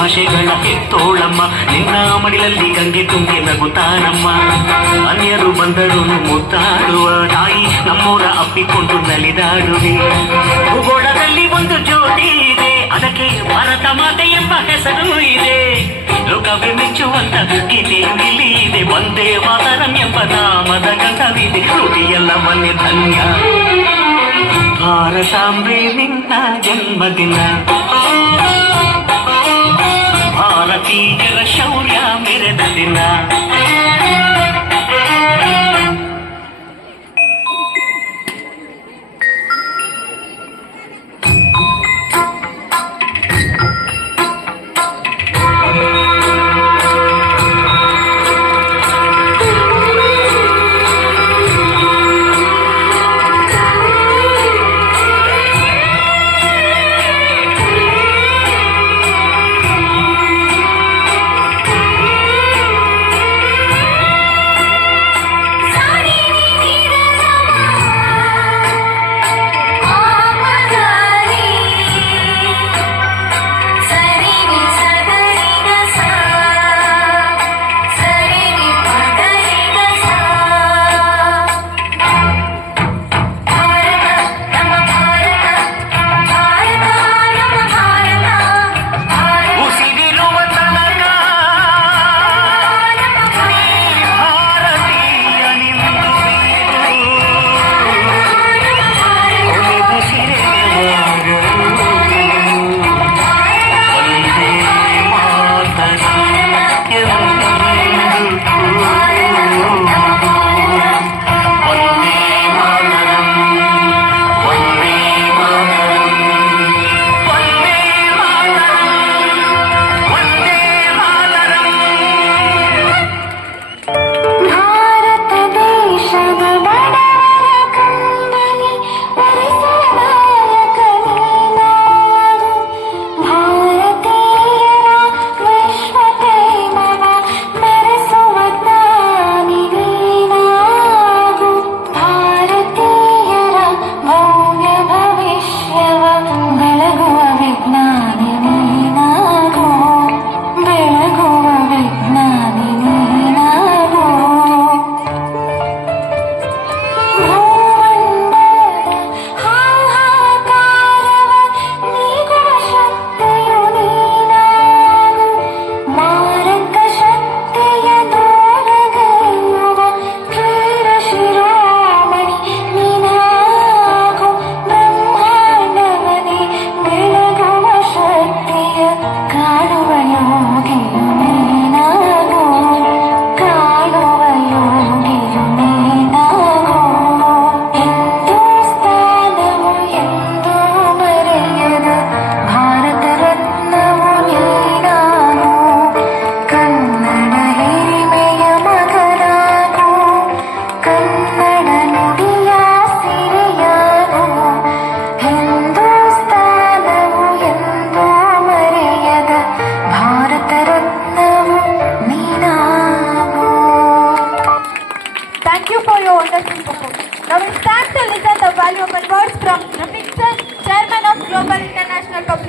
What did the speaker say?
ಭಾಷೆಗಳ ಹೆತ್ತೋಳಮ್ಮ, ನಿನ್ನ ಮಡಿಲಲ್ಲಿ ಗಂಗೆ ತುಂಬಿ ನಗುತ್ತಾನಮ್ಮ. ಅನ್ಯರು ಬಂದರು ಮುತ್ತಾಡುವ ತಾಯಿ, ನಮ್ಮೂರ ಅಪ್ಪಿಕೊಂಡು ನಲಿದಾಡುವೆ. ಭೂಗೋಳದಲ್ಲಿ ಒಂದು ಜ್ಯೋತಿ ಇದೆ, ಅದಕ್ಕೆ ಭಾರತ ಮಾತೆ ಎಂಬ ಹೆಸರು ಇದೆ. ಲೋಕವೇ ಮೆಚ್ಚುವಂತ ಗೀತೆಯು ಇಲ್ಲಿ ಇದೆ, ಒಂದೇ ಮಾತರಂ ಎಂಬ ನಾಮದ ಗಂಧವಿದೆ. ನುಡಿಯೆಲ್ಲ ಮನೆ ಧನ್ಯ, ಭಾರತಾಂಬೆ ನಿನ್ನ ಜನ್ಮದಿನ. ಭಾರತೀಯರ ಶೌರ್ಯ ಮೆರೆದ ದಿನ. Thank you for your wonderful performance. Now it's time to listen the valuable words from Rafiq Sir, Chairman of Global International Public